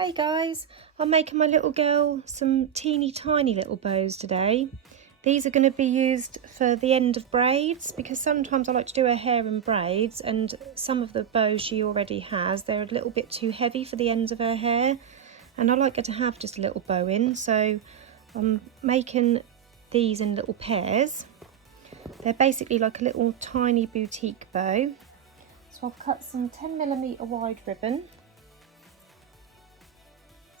Hey guys, I'm making my little girl some teeny tiny little bows today. These are going to be used for the end of braids because sometimes I like to do her hair in braids, and some of the bows she already has, they're a little bit too heavy for the ends of her hair, and I like her to have just a little bow in, so I'm making these in little pairs. They're basically like a little tiny boutique bow. So I've cut some 10mm wide ribbon.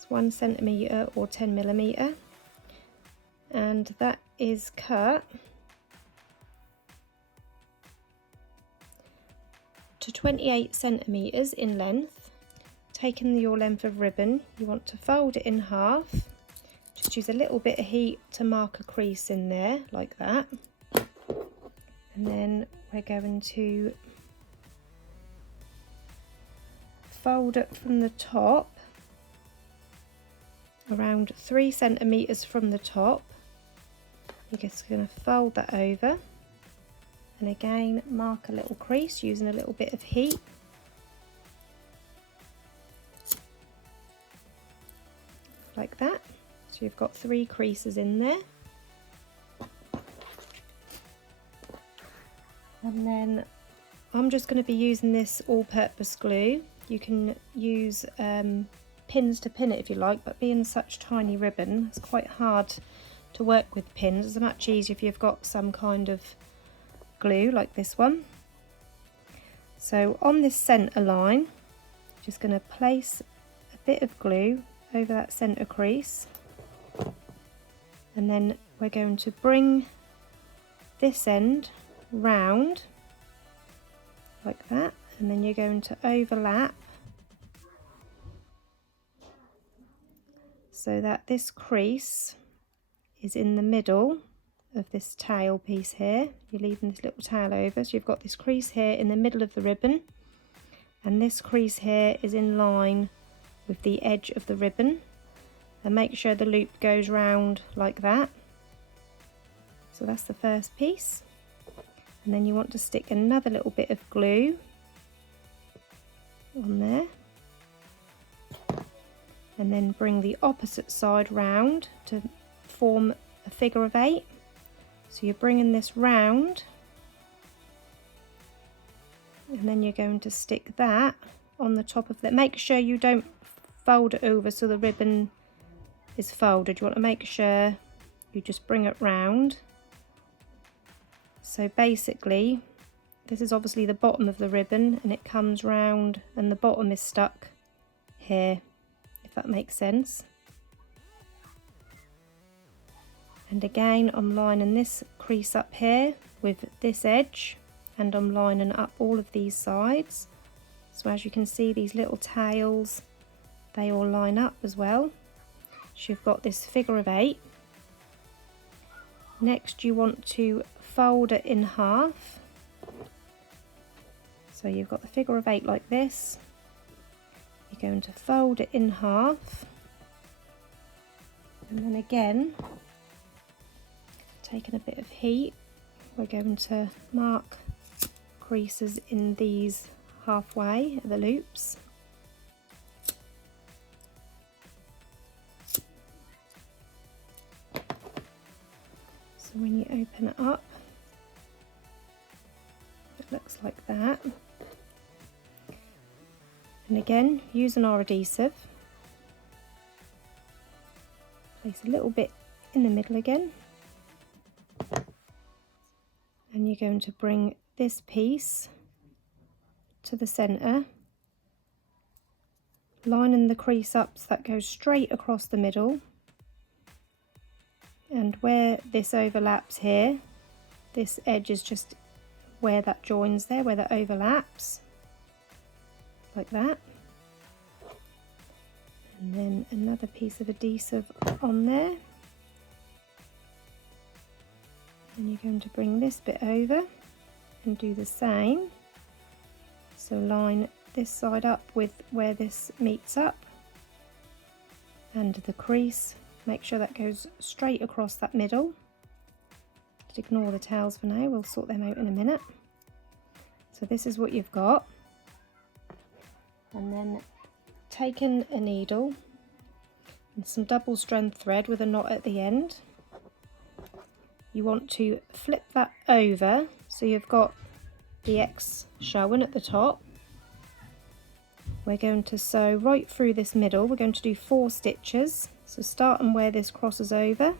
1 centimetre or 10mm, and that is cut to 28 centimetres in length. Taking your length of ribbon, you want to fold it in half. Just use a little bit of heat to mark a crease in there like that, and then we're going to fold it from the top around 3 centimetres from the top. You're just going to fold that over, and again mark a little crease using a little bit of heat. Like that. So you've got 3 creases in there. And then I'm just going to be using this all-purpose glue. You can use pins to pin it if you like, but being such tiny ribbon, it's quite hard to work with pins. It's much easier if you've got some kind of glue like this one. So on this centre line, I'm just going to place a bit of glue over that centre crease, and then we're going to bring this end round like that, and then you're going to overlap so that this crease is in the middle of this tail piece here. You're leaving this little tail over, so you've got this crease here in the middle of the ribbon, and this crease here is in line with the edge of the ribbon, and make sure the loop goes round like that. So that's the first piece, and then you want to stick another little bit of glue on there, and then bring the opposite side round to form a figure of 8. So you're bringing this round, and then you're going to stick that on the top of that. Make sure you don't fold it over so the ribbon is folded. You want to make sure you just bring it round. So basically this is obviously the bottom of the ribbon, and it comes round and the bottom is stuck here, if that makes sense. And again, I'm lining this crease up here with this edge, and I'm lining up all of these sides. So as you can see, these little tails, they all line up as well. So you've got this figure of 8. Next you want to fold it in half. So you've got the figure of 8 like this. You're going to fold it in half, and then again, taking a bit of heat, we're going to mark creases in these halfway at the loops. So when you open it up, it looks like that. And again, using our adhesive, place a little bit in the middle again, and you're going to bring this piece to the centre, lining the crease up so that goes straight across the middle, and where this overlaps here, this edge is just where that joins there, where that overlaps, like that. And then another piece of adhesive on there, and you're going to bring this bit over and do the same. So line this side up with where this meets up, and the crease, make sure that goes straight across that middle. Just ignore the tails for now, we'll sort them out in a minute. So this is what you've got, and then taking a needle and some double strand thread with a knot at the end. You want to flip that over so you've got the X showing at the top. We're going to sew right through this middle. We're going to do 4 stitches. So starting where this crosses over.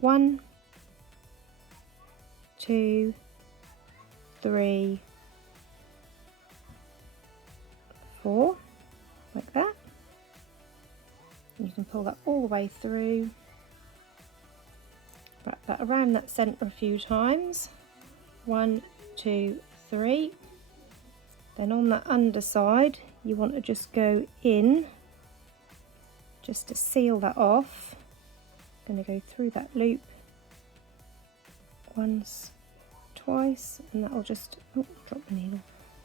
1, 2, 3, 4, like that. You can pull that all the way through. Wrap that around that centre a few times. 1, 2, 3. Then on that underside, you want to just go in, just to seal that off. I'm going to go through that loop once, twice, and that will just, oh, drop the needle,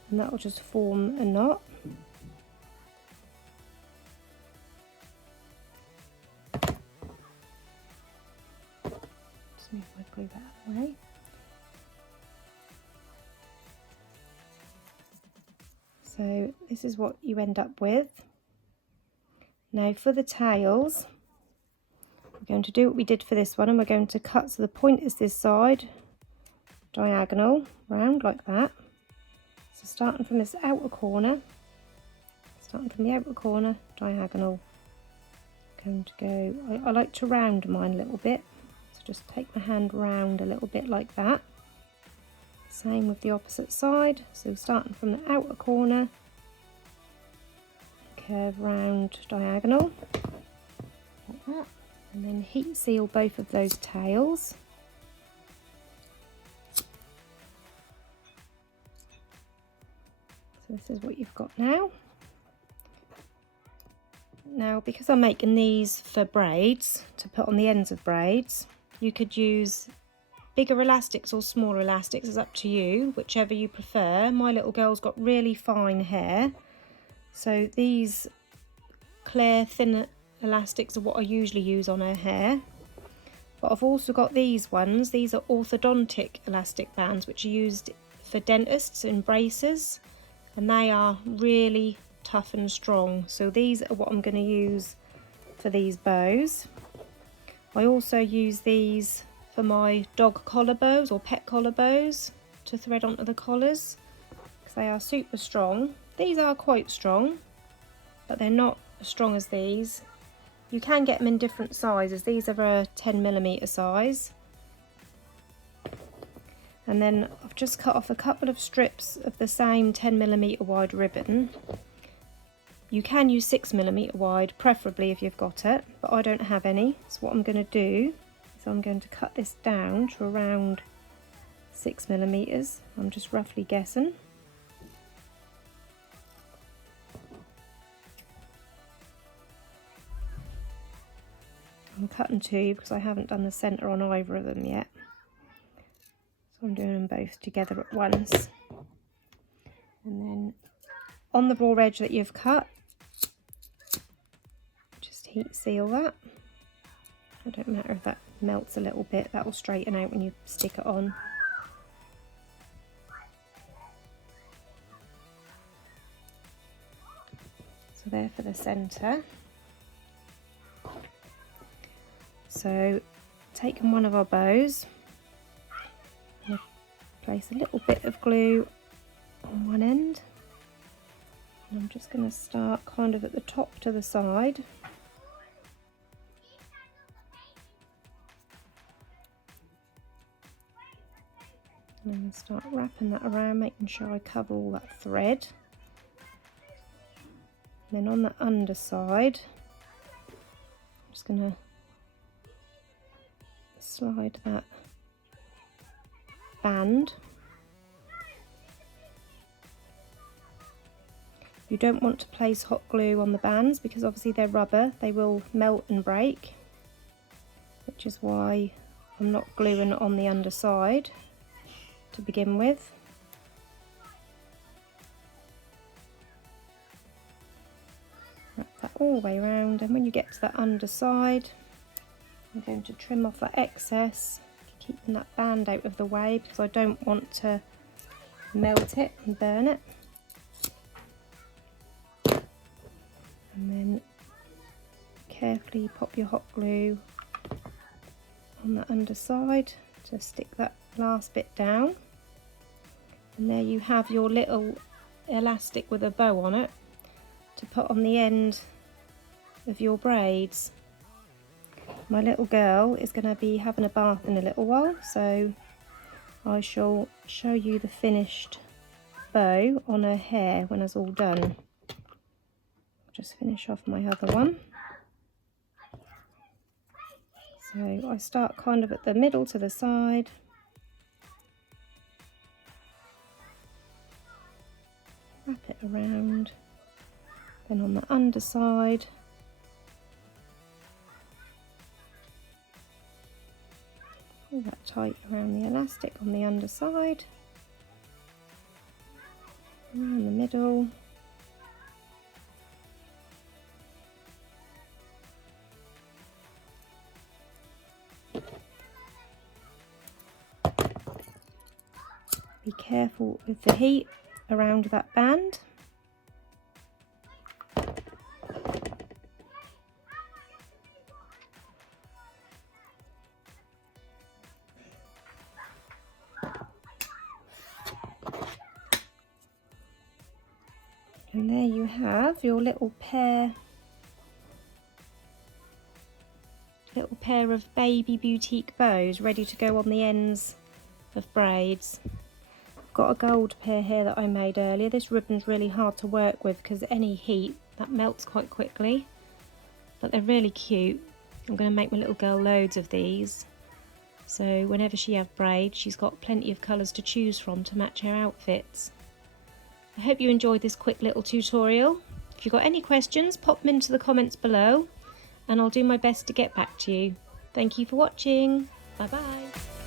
and that will just form a knot. Just move my glue that out of the way. So this is what you end up with. Now for the tails, we're going to do what we did for this one, and we're going to cut, so the point is this side, diagonal, round like that. So starting from this outer corner, diagonal. Going to go, I like to round mine a little bit, so just take my hand round a little bit like that. Same with the opposite side, so starting from the outer corner, curve round diagonal, like that, and then heat seal both of those tails. So this is what you've got now. Now, because I'm making these for braids, to put on the ends of braids, you could use bigger elastics or smaller elastics, is up to you, whichever you prefer. My little girl's got really fine hair, so these clear thin elastics are what I usually use on her hair. But I've also got these ones. These are orthodontic elastic bands, which are used for dentists in braces, and they are really tough and strong. So these are what I'm going to use for these bows. I also use these for my dog collar bows or pet collar bows to thread onto the collars, because they are super strong. These are quite strong, but they're not as strong as these. You can get them in different sizes. These are a 10mm size. And then I've just cut off a couple of strips of the same 10mm wide ribbon. You can use 6mm wide, preferably if you've got it, but I don't have any. So what I'm going to do is I'm going to cut this down to around 6mm. I'm just roughly guessing. I'm cutting 2 because I haven't done the centre on either of them yet. So I'm doing them both together at once. And then on the raw edge that you've cut, just heat seal that. It don't matter if that melts a little bit, that will straighten out when you stick it on. So there for the centre. So taking one of our bows, I'm going to place a little bit of glue on one end, and I'm just going to start kind of at the top to the side. And I'm going to start wrapping that around, making sure I cover all that thread. And then on the underside, I'm just going to slide that band. You don't want to place hot glue on the bands because obviously they're rubber, they will melt and break, which is why I'm not gluing on the underside to begin with. Wrap that all the way around, and when you get to that underside, I'm going to trim off that excess, keeping that band out of the way because I don't want to melt it and burn it. And then carefully pop your hot glue on the underside to stick that last bit down. And there you have your little elastic with a bow on it to put on the end of your braids. My little girl is going to be having a bath in a little while, so I shall show you the finished bow on her hair when it's all done. I'll just finish off my other one. So I start kind of at the middle to the side. Wrap it around. Then on the underside. Pull that tight around the elastic on the underside. Around the middle. Be careful with the heat around that band. And there you have your little pair of baby boutique bows ready to go on the ends of braids. Got a gold pair here that I made earlier. This ribbon's really hard to work with because any heat that melts quite quickly, but they're really cute. I'm going to make my little girl loads of these, so whenever she has braids she's got plenty of colours to choose from to match her outfits. I hope you enjoyed this quick little tutorial. If you've got any questions, pop them into the comments below and I'll do my best to get back to you. Thank you for watching. Bye bye.